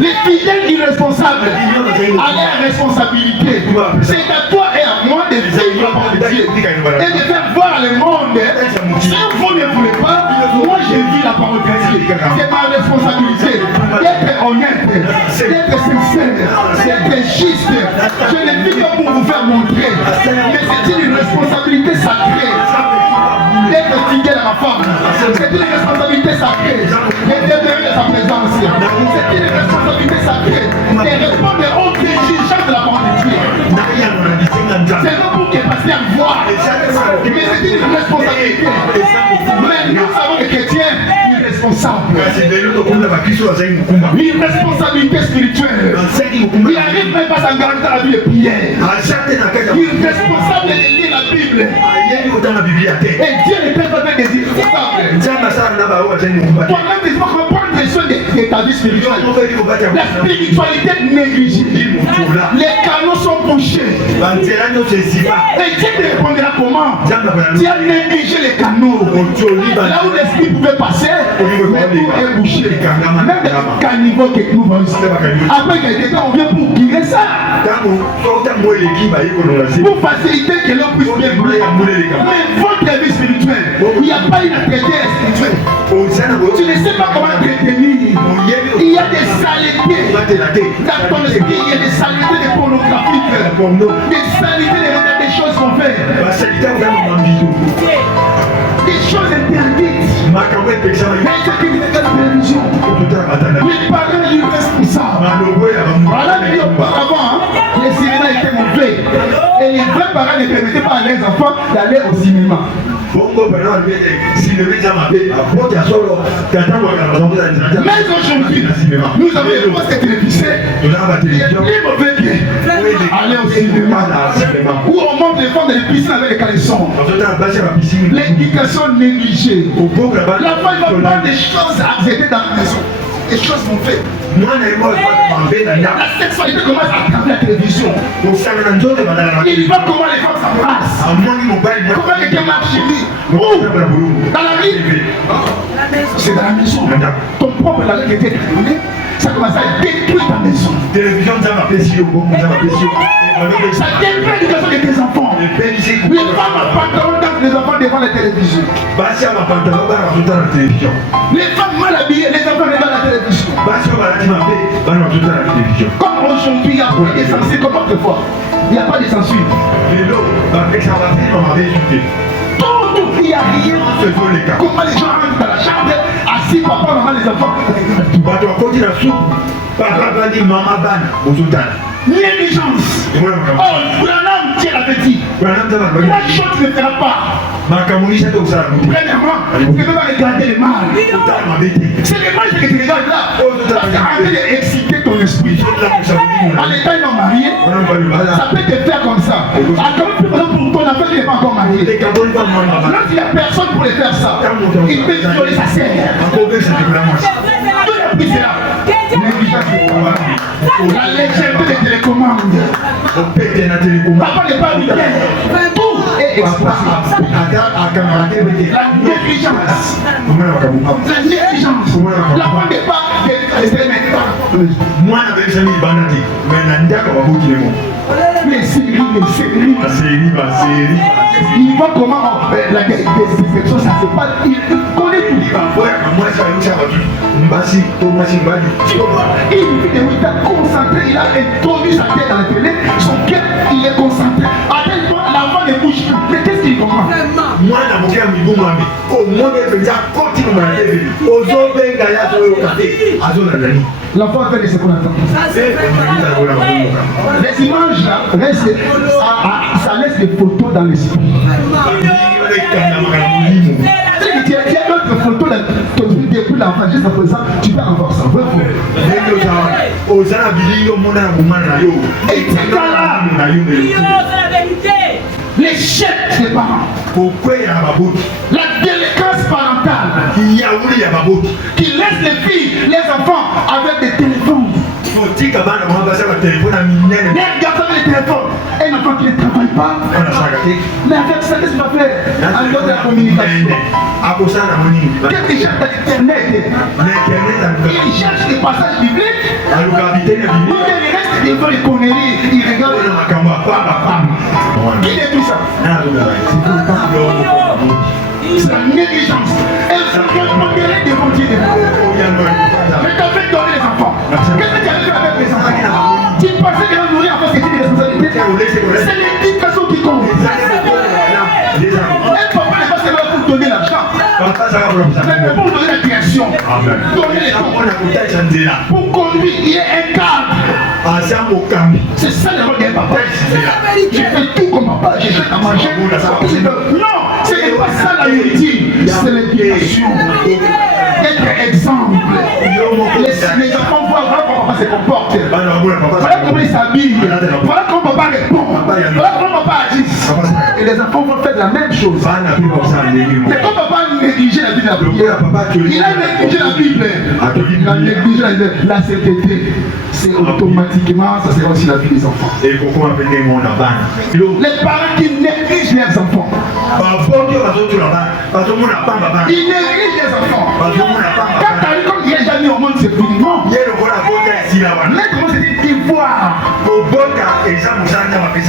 Les fidèles irresponsables à leur responsabilité. C'est à toi et à moi de vivre la parole de Dieu et de faire voir le monde. Si vous ne voulez pas, moi je vis la parole de Dieu. C'est ma responsabilité d'être honnête, d'être sincère, d'être juste. Je ne vis pas pour vous faire montrer, mais c'est une responsabilité sacrée d'être fidèle à ma femme. C'est une responsabilité sacrée de demeurer dans sa présence. C'est une responsabilité sacrée de répondre aux exigences de la parole de Dieu. C'est non pour que pasteur voit, mais c'est une responsabilité. Mais nous savons les chrétiens irresponsables. Une responsabilité spirituelle. Il n'arrive même pas à s'engager dans la vie de prière. Irresponsable de lire la Bible. Et Dieu ne peut pas faire des irresponsables. Toi-même, tu dois comprendre les choses de ta vie spirituelle. La spiritualité négligée. Les canaux sont bouchés. Et Dieu te répondra comment? Tu as négligé les canaux. Là où l'esprit pouvait passer, mais tout est bouché. Même des caniveaux que nous voyons ici. Après quelques temps, on vient pour guérir ça. Pour faciliter que l'on puisse bien brûler. Mais votre vie spirituelle, il n'y a pas une traité spirituelle. Tu ne sais pas comment entretenir. Il y a des saletés dans ton esprit. Il y a des saletés de pornographique, des saletés de des choses qu'on fait, des choses interdites. Mais ce qui est dans la télévision, les parents irresponsables. Voilà, mais auparavant, les cinémas étaient mauvais. Et les vrais parents ne permettaient pas à leurs enfants d'aller au cinéma. Mais aujourd'hui, nous avons les postes télévisés. Il est plus mauvais qu'aller au cinéma. Où on monte les femmes dans les piscines avec les caleçons. L'éducation négligée. L'enfant il va prendre des choses à accepter dans la maison. Les choses sont faites. La sexualité commence à travers la télévision. Il voit comment les femmes s'embrassent. Comment les gars marchent chez lui. Dans la vie. C'est dans la maison. Ton propre langage était terminé. Ça commence à détruire ta maison. Ça détruit l'éducation de tes enfants. Les femmes à pantalon dansent les enfants devant la télévision. Les femmes mal habillées, les enfants regardent la télévision. Comme aujourd'hui, il y a pas de censure comme autrefois. Il n'y a pas de censure. Tout, il n'y a rien. Comment les gens rentrent dans la chambre, assis, papa, maman, les enfants. Négligence. Oh, Branham tient l'appétit. La chose ne fera pas. Premièrement, tu ne peux pas regarder le mal. C'est le mal que tu regardes là. Ça en train d'exciter ton esprit. En étant non marié, ça peut te faire comme ça. Pour ton enfant qui n'est pas encore marié. Lorsqu'il n'y a personne pour le faire ça, il peut violer sa sœur. La légèreté des télécommandes. Papa n'est pas militaire. Tout est exposé. La négligence. La négligence. La femme n'est pas moi avec Samy Banati, mais c'est il voit comment la déception ça se passe. Il connaît tout. Il est concentré, il a introduit sa tête dans la télé, son cœur il est concentré. À tel point l'enfant ne bouge plus. Mais qu'est-ce qu'il comprend? Moi, je suis l'enfant fait de ce qu'on attend. Les images là restent, ça laisse des photos dans l'esprit. Tu as d'autres photos depuis l'enfant jusqu'à présent, tu peux avoir ça. Et c'est là l'échec des parents, la délinquance parentale qui laisse les filles, les enfants avec des téléphones. Les garçons avec les téléphones, un enfant qui ne travaille pas, Mais avec ça, qu'est-ce que tu vas faire? En dehors de la communication. Qu'est-ce que cherche Internet? Il cherche des passages bibliques. Il reste devant les conneries. Il regarde qui est tout ça? C'est la négligence. Elle se regarderait devant Dieu. Mais t'as fait donner les enfants. Qu'est-ce que tu as fait avec les enfants? Tu pensais qu'elle va mourir avant que tu aies des responsabilités? C'est l'éducation qui compte. Un papa n'est pas seulement pour donner l'argent, mais pour donner la création. Donner les enfants. Pour conduire, il y a un cadre. C'est ça le rôle d'un papa. Je fais tout comme papa, je fais à manger. Non, c'est pas ça la vérité. C'est l'éducation. Être exemple. Les enfants voient comment papa se comporte. Voilà comment il s'habille. Voilà comment papa répond. Voilà comment papa agit. Et les enfants vont faire la même chose. C'est comme papa négligeait la vie de la prière. Il a négligé la Bible. Il a négligé la CTT. C'est automatiquement, ça sera aussi la vie des enfants. Les parents qui négligent leurs enfants. Ils négligent les enfants. Quand tu arrives comme il n'y a jamais au monde, c'est fini. Non. Mais comment c'est d'ivoire?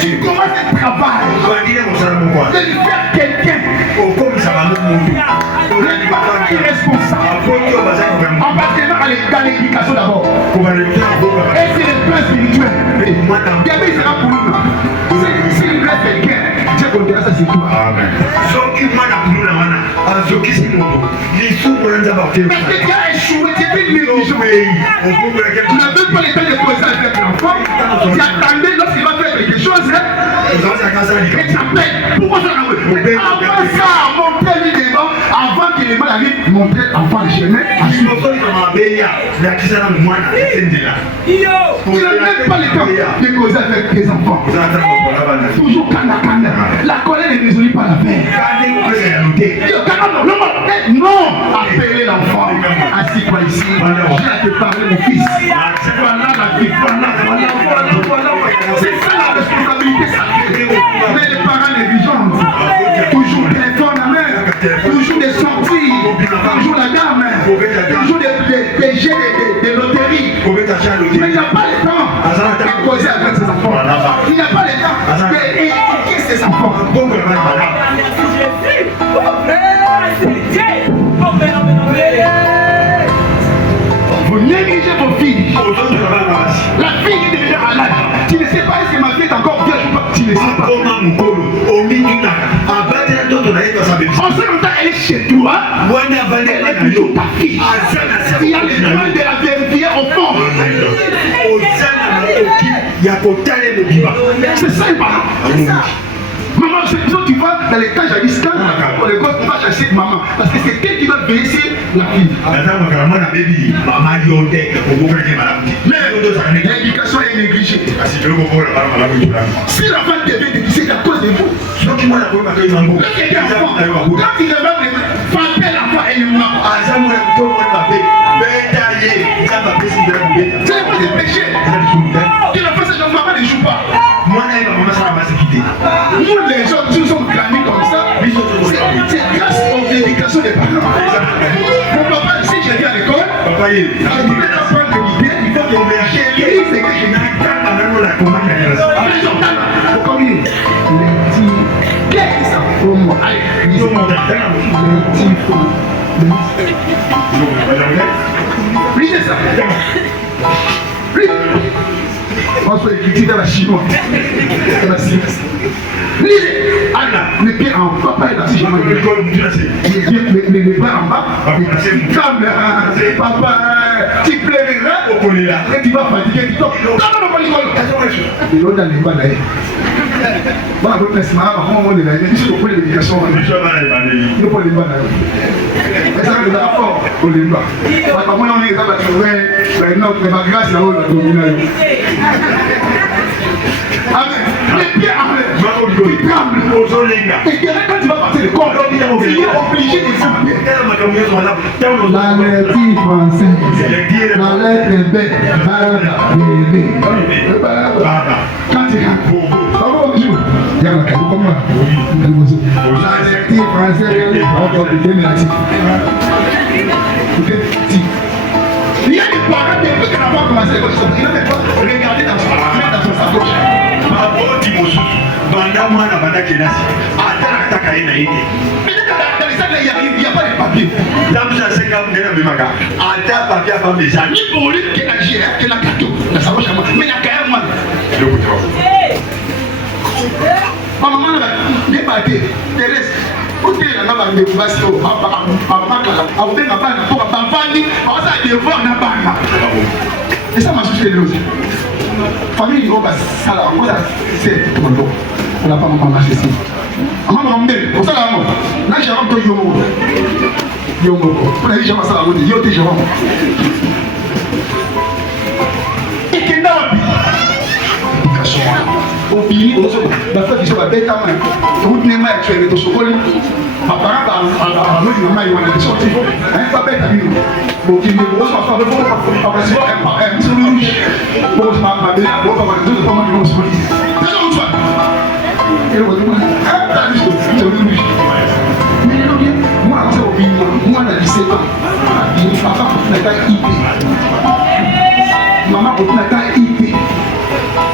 Tu commences un travail de lui faire quelqu'un. Les parents irresponsables. En particulier dans l'éducation d'abord. Et c'est le plan spirituel. Gabi sera pour nous. Si il reste quelqu'un, Dieu continuera ça sur toi. Amen. Parce que tu as échoué, tu es négligent. Tu n'as même pas le temps de poser avec l'enfant. Tu attendais lorsqu'il va faire quelque chose. Et tu appelles. Pourquoi ça n'a pas? Avant ça, montrer lui devant, avant que les mal arrivent, montrer l'enfant le chemin. Tu n'as même pas le temps de causer avec tes enfants. Toujours canacana. La colère ne résout pas la paix. Non, appelez l'enfant. Assis-toi ici. J'ai à te parler, mon fils. Voilà la vie. Voilà. C'est ça la responsabilité sacrée. Mais les parents négligents. Toujours téléphone à main. Toujours des sorties. Toujours la dame. Toujours des jets de loterie. Mais il n'y a pas le temps de causer avec ses enfants. Il n'y a pas le temps d'éduquer ses enfants. Vous négligez vos filles. La fille est déjà malade. Tu ne sais pas est-ce que ma fille est encore vierge ou pas. Tu ne sais pas. En ce moment, elle est chez toi. Elle est toujours ta fille. Il y a les droits de la vérifier au fond. C'est ça, c'est ça. Maman, c'est plutôt tu vas dans les cages à discount pour les gosses, on va chercher maman. Parce que c'est elle qui va baisser la fille. Mais l'éducation est négligée. Si l'enfant devient déguisé, c'est à cause de vous. Quand il est enfant, quand il est frapper l'enfant et le c'est pas des péchés. Il a fait ça, maman ne joue pas. Nous les gens, nous sommes grandis comme ça. C'est grâce aux éducations des parents. Mon papa, si je viens à l'école, je voulais apprendre l'idée, il faut que je lise ce que je dis. Après, j'entends. Comme il dit, qu'est-ce que ça pour moi? Allez, lisez mon lisez ça. On se écrit dans la chinoise. Lisez. Anna, les pieds en bas, pas là, si je m'en les bras en bas. Comme papa, tu pleureras. Après, tu vas fatiguer, tu tombes. Non, il dans les bas d'ailleurs. Voilà, votre laisse-moi, comment on est là? Il faut prendre l'éducation. Il faut prendre les bas d'ailleurs. Mais ça, c'est la force pour les bas. Papa, moi, on est là, ma grâce là-haut, la dominale. Les pieds en l'air, tu trembles. Et quand tu vas passer le corps, tu es obligé de faire. La lettre française, la lettre B, quand tu rentres, bonjour, il y a la comment? L'adjectif français, il y a des parents depuis que l'enfant a commencé l'école, il n'a même pas regardé dans son sacoche. Il n'y a pas de papier. Ni pour lui qui a géré, qui a gâteau, mais il y a quand même. Maman, il est battu. Thérèse, vous avez un peu de baston, et ça m'a soucié de l'autre. Famille, il va ça là, c'est tout le monde. On n'a pas marché ici. Maman, on est pour ça là, là j'ai un peu de yomo. Pour la vie, j'ai pas ça là, on dit yo t'es yomo. Et qu'il n'a pas au pays, la fête qui se bat bête à main. Vous n'aimez pas être le chocolat. Papa, on a des sorties. Pas bête à nous. Bon, il me pose pas de bon. Après, c'est un sur le riche. Bon, ma belle, bon, pas de deux, pas mal de monde sur le riche. C'est ça, on soit. Et le monde, ah, c'est le riche. Mais non, bien, moi, c'est au pays, moi, on a 17 ans. Papa, on a été IP. Maman, on a été IP.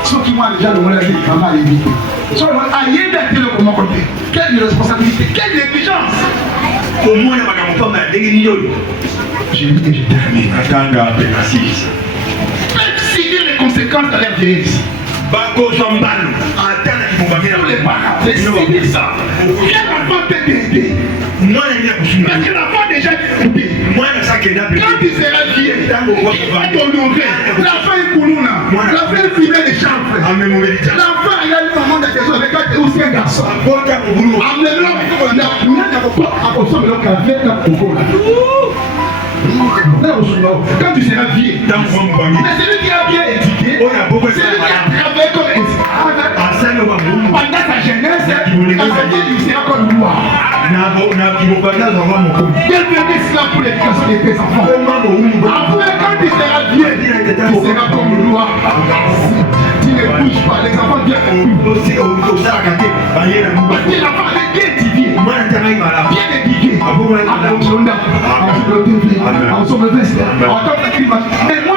Ceux qui m'ont déjà demandé à maman à éviter. Sur le aïe d'être le comment compter. Quelle responsabilité, quelle négligence. Au moins, il y a ma femme à l'égalité. J'ai dit que je termine. Attends, même si les conséquences de leur vieillesse. Bako Zambano, attends, ils vont gagner les parents. C'est ça. Quel enfant peut t'aider? Moi, il y a parce que l'enfant déjà écouté. Moi, ça qui est là. Quand tu seras vieux, il va t'honorer. L'enfant est coulouna. L'enfant est fidèle des champs. L'enfant, il a une maman de tes avec toi, aussi un garçon. Amenez-le, on a pas à consommer le café là pour quand tu seras vieux, mais celui qui a bien étudié, celui qui a travaillé comme étudiant, pendant sa jeunesse, il sera comme moi. Bienvenue cela pour l'éducation de tes enfants. Après, quand tu seras vieux, tu seras comme moi. Tu ne bouges pas, les enfants viennent parce que l'enfant est bien étudié, bien éduqué. Mais moi,